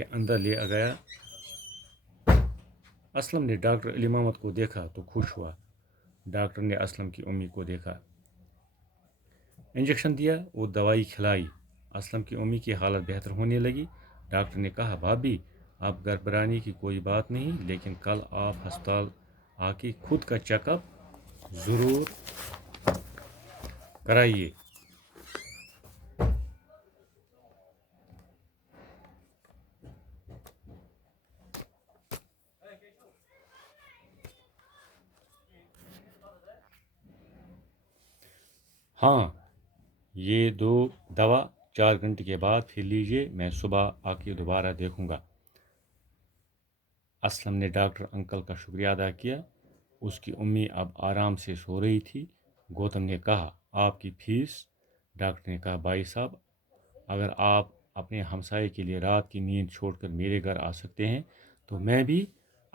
کے اندر لے گیا۔ اسلم نے ڈاکٹر علی محمد کو دیکھا تو خوش ہوا۔ ڈاکٹر نے اسلم کی امی کو دیکھا، انجیکشن دیا اور دوائی کھلائی۔ اسلم کی امی کی حالت بہتر ہونے لگی۔ ڈاکٹر نے کہا، بھابھی اب گھبرانے کی کوئی بات نہیں، لیکن کل آپ ہسپتال آ کے خود کا چیک اپ ضرور کرائیے۔ ہاں، یہ دوا 4 گھنٹے کے بعد پھر لیجیے، میں صبح آ کے دوبارہ دیکھوں گا۔ اسلم نے ڈاکٹر انکل کا شکریہ ادا کیا۔ اس کی امی اب آرام سے سو رہی تھی۔ گوتم نے کہا، آپ کی فیس؟ ڈاکٹر نے کہا، بھائی صاحب اگر آپ اپنے ہمسائے کے لیے رات کی نیند چھوڑ کر میرے گھر آ سکتے ہیں تو میں بھی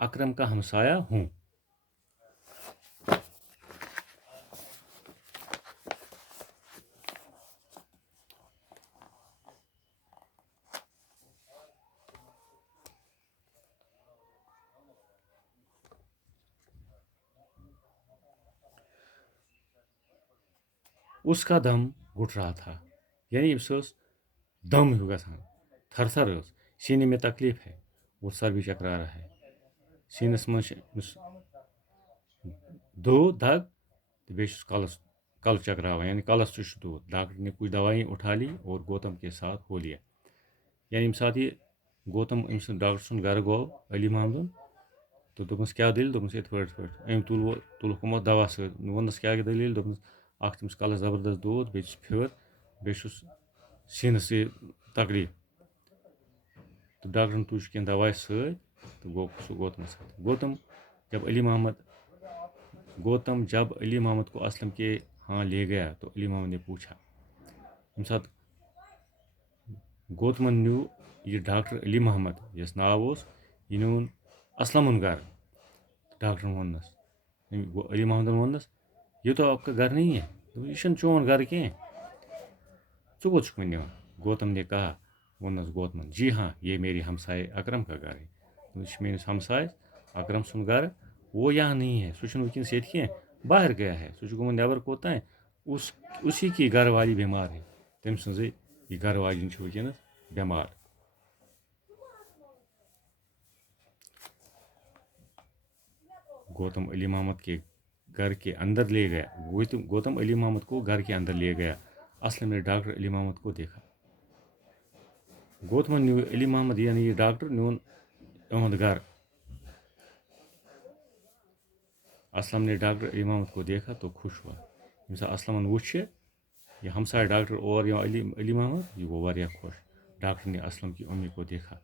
اکرم کا ہمسایہ ہوں۔ اس کا دم گھٹ رہا تھا، یعنی اس دم ہو گژھان، تھر تھر سینے میں تکلیف ہے اور سر بھی چکرا رہا ہے۔ سینس من دود دگ تو بیس کل چکراوان، یعنی کلس تہ دود۔ ڈاکٹر نے کچھ دوائیں اٹھا لی اور گوتم کے ساتھ ہو لیا۔ یعنی سات یہ گوتم ڈاکٹر سن گھر گو علی محمد تو دس کیا دلیل، دس ات پہ تلک ہمو دوا ست ونس کیا دلیل، دس اخ تمس کلس زبردست دود، بیس پھر بیس سینس تکلیف تو ڈاکٹرن تج کی دوا ست تو گو سہ گوتمس ساتھ۔ گوتم جب علی محمد کو اسلم کے ہاں لے گیا تو علی محمد نے پوچھا، سات گوتمن نیو یہ ڈاکٹر علی محمد یس ناو یہ نیون اسلمن گھر۔ ڈاکٹرن ونس علی محمدن ونس، یہ تو آپ کا گھر نہیں ہے، یہ چون گھر کی ثہ کوت چھ نوان۔ گوتم نے کہا، ونس گوتمن، جی ہاں یہ میری ہمسائے اکرم کا گھر ہے۔ یہ میرس ہمسائے اکرم سن گھر، وہ یہاں نہیں ہے، سہ ونکس یت کی باہر گیا ہے، سہ گومت نیبر کوتان، اسی کی گھر والی بیمار ہے، تم سن یہ گھر واجن ونکس بیمار۔ گوتم علی محمد کے گھر کے اندر لے گیا۔ گوتم علی محمد کو گھر کے اندر لے گیا۔ اسلم نے ڈاکٹر علی محمد کو دیکھا۔ گوتمن نیو علی محمد یعنی یہ ڈاکٹر نیون اہد گھر۔ اسلم نے ڈاکٹر علی محمد کو دیکھا تو خوش ہوا۔ اسلمن وچھ یہ ہمسائے ڈاکٹر اور علی محمد، یہ گو واریاہ خوش۔ ڈاکٹر نے اسلم کی امی کو دیکھا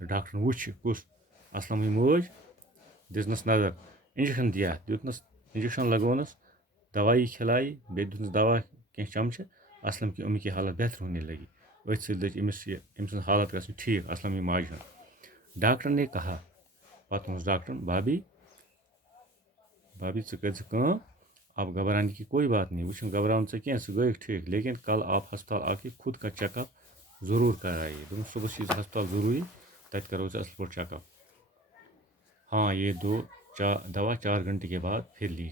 تو ڈاکٹرن وچھ کس اسلم موج، دژنس نظر، انجیکشن دیا، دتنس انجیکشن لگونس، دوائی کھلائی، دتنس دوا کی چمچہ۔ اسلم کی امی کی حالت بہتر ہونے لگی۔ ات ست لج امس حالت گھنی ٹھیک اسلم ماجہ ہن۔ ڈاکٹر نے کہا، پتہ ونس ڈاکٹرن، بھابھی ثہ کر اب گھبرانے کی کوئی بات نہیں، وہ گھبراؤن کی ثہ گئی ٹھیک، لیکن کل آپ ہسپتال آ کے خود کا چیک اپ ضرور کرائیے۔ دس صبح یہ ہسپتال ضروری، تت کرو اصل پہ چیک اپ۔ ہاں، یہ دوا 4 گھنٹے کے بعد پھر لیجیے۔